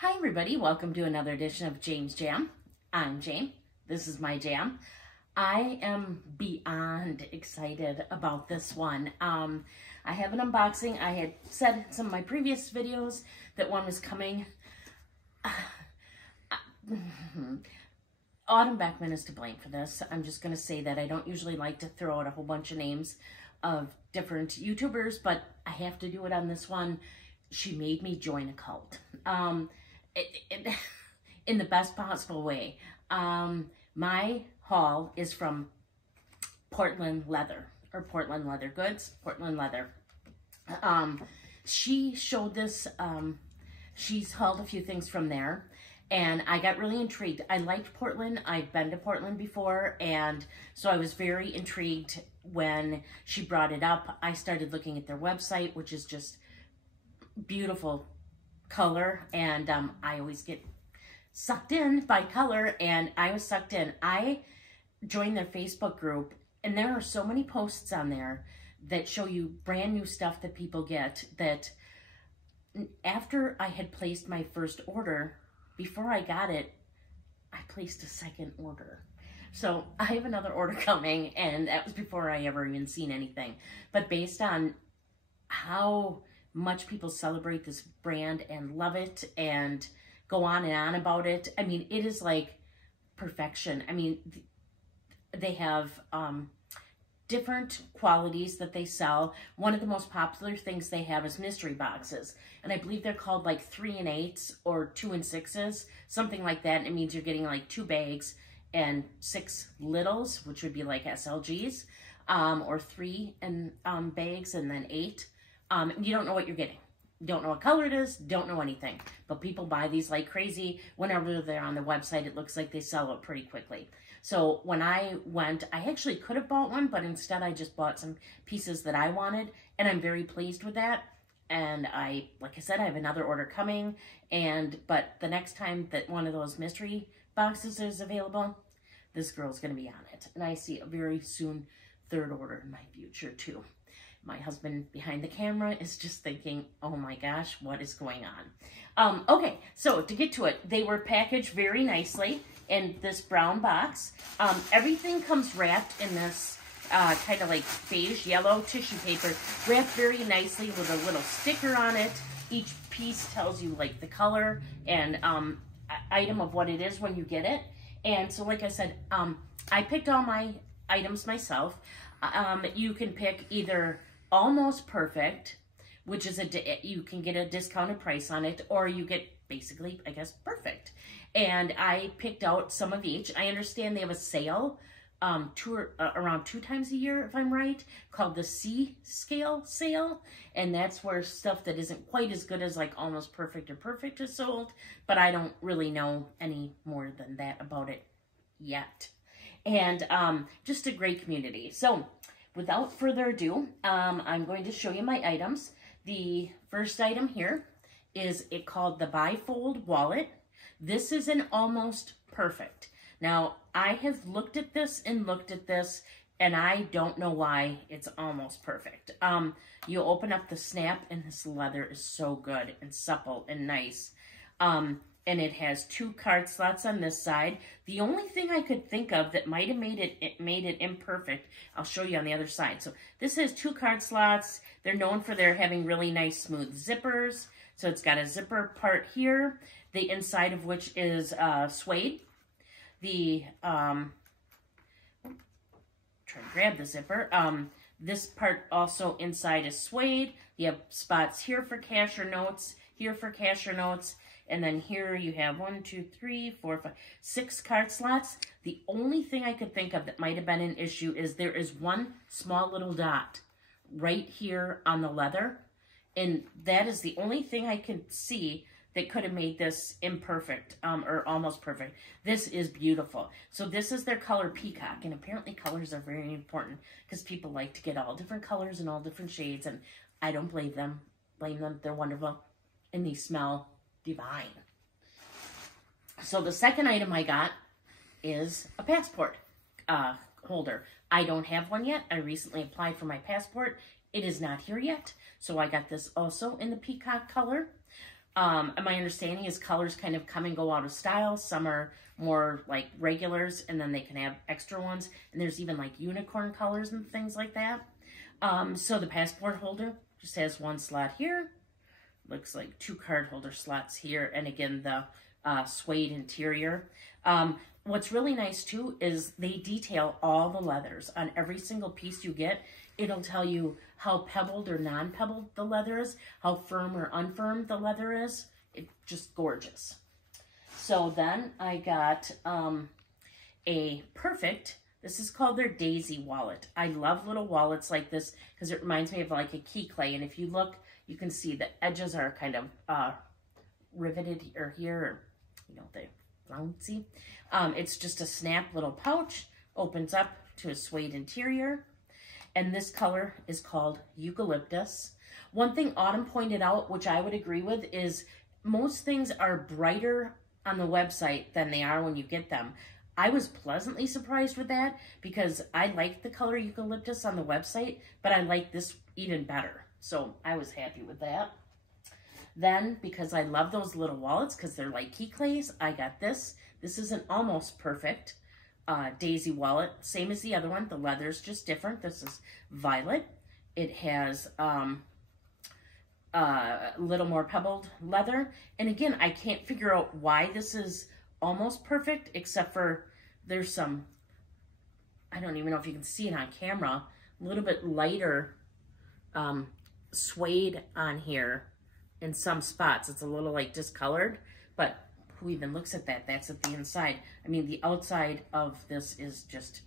Hi everybody, welcome to another edition of James Jam. I'm Jane. This is my jam. I am beyond excited about this one. I have an unboxing. I had said in some of my previous videos that one was coming. Autumn Beckman is to blame for this. I'm just going to say that I don't usually like to throw out a whole bunch of names of different YouTubers, but I have to do it on this one. She made me join a cult. In the best possible way. My haul is from Portland Leather, or Portland Leather Goods, Portland Leather. She showed this, she's hauled a few things from there, and I got really intrigued. I liked Portland. I've been to Portland before, and so I was very intrigued when she brought it up. I started looking at their website, which is just beautiful color, and I always get sucked in by color, and I was sucked in. I joined their Facebook group, and there are so many posts on there that show you brand new stuff that people get, that after I had placed my first order, before I got it, I placed a second order. So I have another order coming, and that was before I ever even seen anything. But based on how much people celebrate this brand and love it and go on and on about it, I mean, it is like perfection. I mean, they have different qualities that they sell. One of the most popular things they have is mystery boxes, and I believe they're called like 3 and 8s or 2 and 6s, something like that. And it means you're getting like 2 bags and 6 littles, which would be like SLGs, or 3 and bags and then 8. You don't know what you're getting. Don't know what color it is, don't know anything. But people buy these like crazy. Whenever they're on the website, it looks like they sell it pretty quickly. So when I went, I actually could have bought one, but instead I just bought some pieces that I wanted, and I'm very pleased with that. And like I said, I have another order coming, but the next time that one of those mystery boxes is available, this girl's gonna be on it. And I see a very soon third order in my future too. My husband behind the camera is just thinking, oh my gosh, what is going on? Okay, so to get to it, they were packaged very nicely in this brown box. Everything comes wrapped in this kind of like beige yellow tissue paper, wrapped very nicely with a little sticker on it. Each piece tells you like the color and item of what it is when you get it. And so like I said, I picked all my items myself. You can pick either Almost Perfect, which is you can get a discounted price on it, or you get basically, I guess, Perfect. And I picked out some of each. I understand they have a sale around 2 times a year, if I'm right, called the C scale sale. And that's where stuff that isn't quite as good as like Almost Perfect or Perfect is sold. But I don't really know any more than that about it yet. And just a great community. So without further ado, I'm going to show you my items. The first item here is called the Bifold Wallet. This is an Almost Perfect. Now, I have looked at this, and I don't know why it's Almost Perfect. You open up the snap, and this leather is so good and supple and nice. And it has 2 card slots on this side. The only thing I could think of that might have made it imperfect, I'll show you on the other side. So this has 2 card slots. They're known for their having really nice smooth zippers. So it's got a zipper part here, the inside of which is suede. Try to grab the zipper. This part also inside is suede. You have spots here for cash or notes, here for cash or notes. And then here you have 1, 2, 3, 4, 5, 6 card slots. The only thing I could think of that might have been an issue is there is one small little dot right here on the leather. And that is the only thing I can see that could have made this imperfect or almost perfect. This is beautiful. So this is their color Peacock. And apparently colors are very important because people like to get all different colors and all different shades. And I don't blame them. They're wonderful. And they smell divine. So the second item I got is a passport holder. I don't have one yet. I recently applied for my passport. It is not here yet. So I got this also in the peacock color. My understanding is colors kind of come and go out of style. Some are more like regulars, and then they can have extra ones. And there's even like unicorn colors and things like that. So the passport holder just has one slot here. Looks like 2 card holder slots here. And again, the suede interior. What's really nice too is they detail all the leathers. On every single piece you get, it'll tell you how pebbled or non-pebbled the leather is, how firm or unfirm the leather is. It's just gorgeous. So then I got a Perfect. This is called their Daisy wallet. I love little wallets like this because it reminds me of like a key clay. And if you look, you can see the edges are kind of riveted or here, or, you know, they flouncy. It's just a snap little pouch, opens up to a suede interior. And this color is called Eucalyptus. One thing Autumn pointed out, which I would agree with, is most things are brighter on the website than they are when you get them. I was pleasantly surprised with that because I liked the color Eucalyptus on the website, but I like this even better. So I was happy with that. Then, because I love those little wallets because they're like key clays, I got this. This is an Almost Perfect Daisy wallet. Same as the other one. The leather's just different. This is violet. It has a little more pebbled leather. And again, I can't figure out why this is almost perfect, except for there's some, I don't even know if you can see it on camera, a little bit lighter suede on here in some spots. It's a little like discolored, but who even looks at that? That's at the inside. I mean, the outside of this is just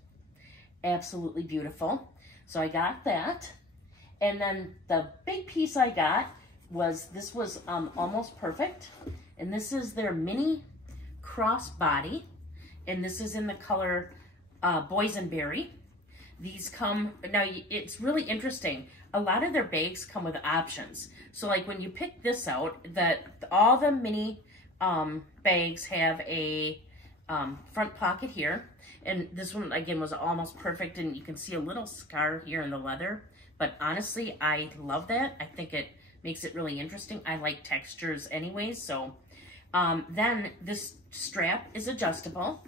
absolutely beautiful. So I got that. And then the big piece I got was, this was Almost Perfect. And this is their mini crossbody. And this is in the color Boysenberry. These come, now it's really interesting. A lot of their bags come with options. So like when you pick this out, all the mini bags have a front pocket here. And this one, again, was Almost Perfect. And you can see a little scar here in the leather. But honestly, I love that. I think it makes it really interesting. I like textures anyways. So then this strap is adjustable.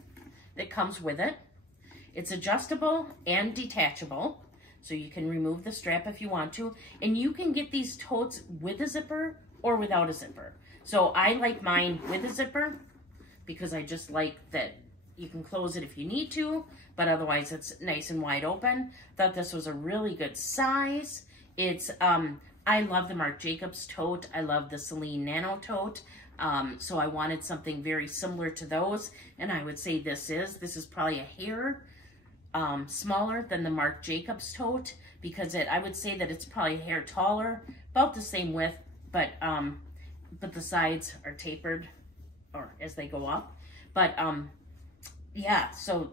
That comes with it. It's adjustable and detachable. So you can remove the strap if you want to. And you can get these totes with a zipper or without a zipper. So I like mine with a zipper because I just like that you can close it if you need to, but otherwise it's nice and wide open. Thought this was a really good size. It's, I love the Marc Jacobs tote. I love the Celine Nano tote. So I wanted something very similar to those. And I would say this is probably a hair smaller than the Marc Jacobs tote because I would say that it's probably a hair taller, about the same width, but the sides are tapered or as they go up. But yeah, so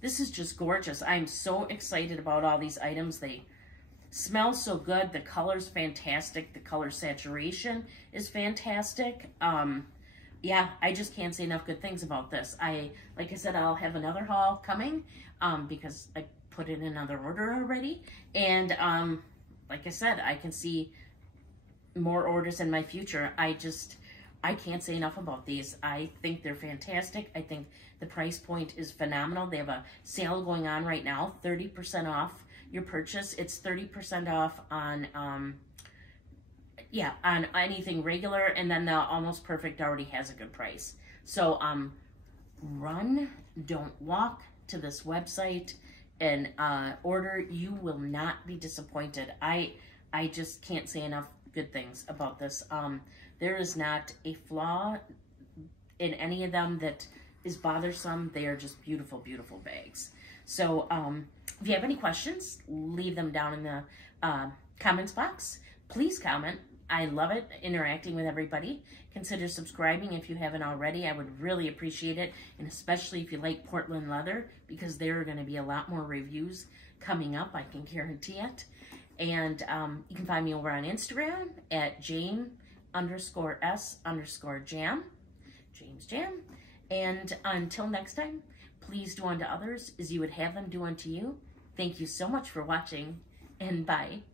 this is just gorgeous. I'm so excited about all these items. They smell so good. The color's fantastic. The color saturation is fantastic. Yeah, I just can't say enough good things about this. Like I said, I'll have another haul coming because I put in another order already. And like I said, I can see more orders in my future. I can't say enough about these. I think they're fantastic. I think the price point is phenomenal. They have a sale going on right now, 30% off your purchase. It's 30% off on, yeah, on anything regular, and then the Almost Perfect already has a good price. So run, don't walk to this website and order. You will not be disappointed. I just can't say enough good things about this. There is not a flaw in any of them that is bothersome. They are just beautiful, beautiful bags. So if you have any questions, leave them down in the comments box. Please comment. I love it, interacting with everybody. Consider subscribing if you haven't already. I would really appreciate it, and especially if you like Portland leather, because there are going to be a lot more reviews coming up, I can guarantee it. And you can find me over on Instagram at Jane_S_Jam, James Jam. And until next time, please do unto others as you would have them do unto you. Thank you so much for watching, and bye.